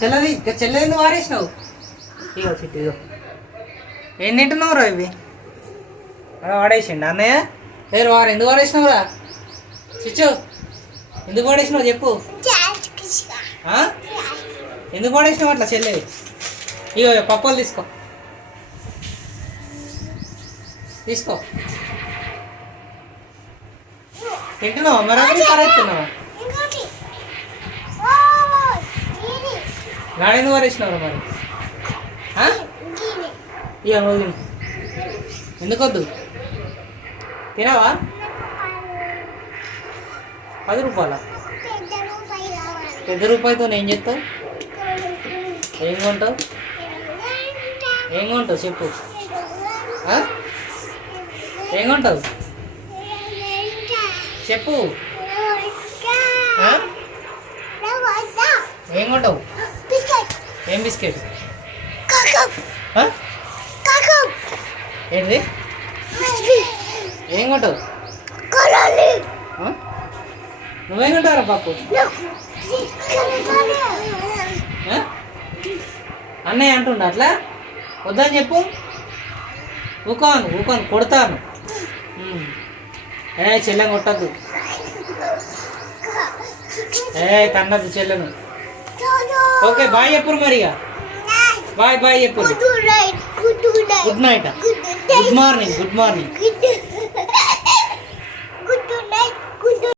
చెల్లది చెల్లెందు వారేసినావు ఇగో చిట్టు ఇగో ఏం తింటున్నావురా ఇవి వాడేసిండు అన్నయ్య లేదు వారు ఎందుకు వాడేసినావురా చిచ్చు ఎందుకు వాడేసినావు చెప్పు ఎందుకు వాడేసినావు అట్లా చెల్లెది ఇగో పప్పులు తీసుకో తీసుకో తింటున్నావా మరి పారేస్తున్నావా నాడెందుకు వారేసినావురా మరి ఇక నువ్వు తిను ఎందుకొద్దు తినవా 10 రూపాయల పెద్ద రూపాయలతో ఏం చెప్తావు ఏం కొంటావు చెప్పు ఏం కొంటావు చెప్పు ఏం కొంటావు ఏం బిస్కెట్ ఏంటి ఏం కొంటావు నువ్వేం కొంటావురా పాపు అన్నయ్య అంటుండ అట్లా వద్దని చెప్పు ఊకోను కొడతాను చెల్లెని కొట్టద్దు తన్నద్దు చెల్లెను ఓకే బాయ్ చెప్పురు మరిగా బాయ్ చెప్పురు గుడ్ నైట్ గుడ్ మార్నింగ్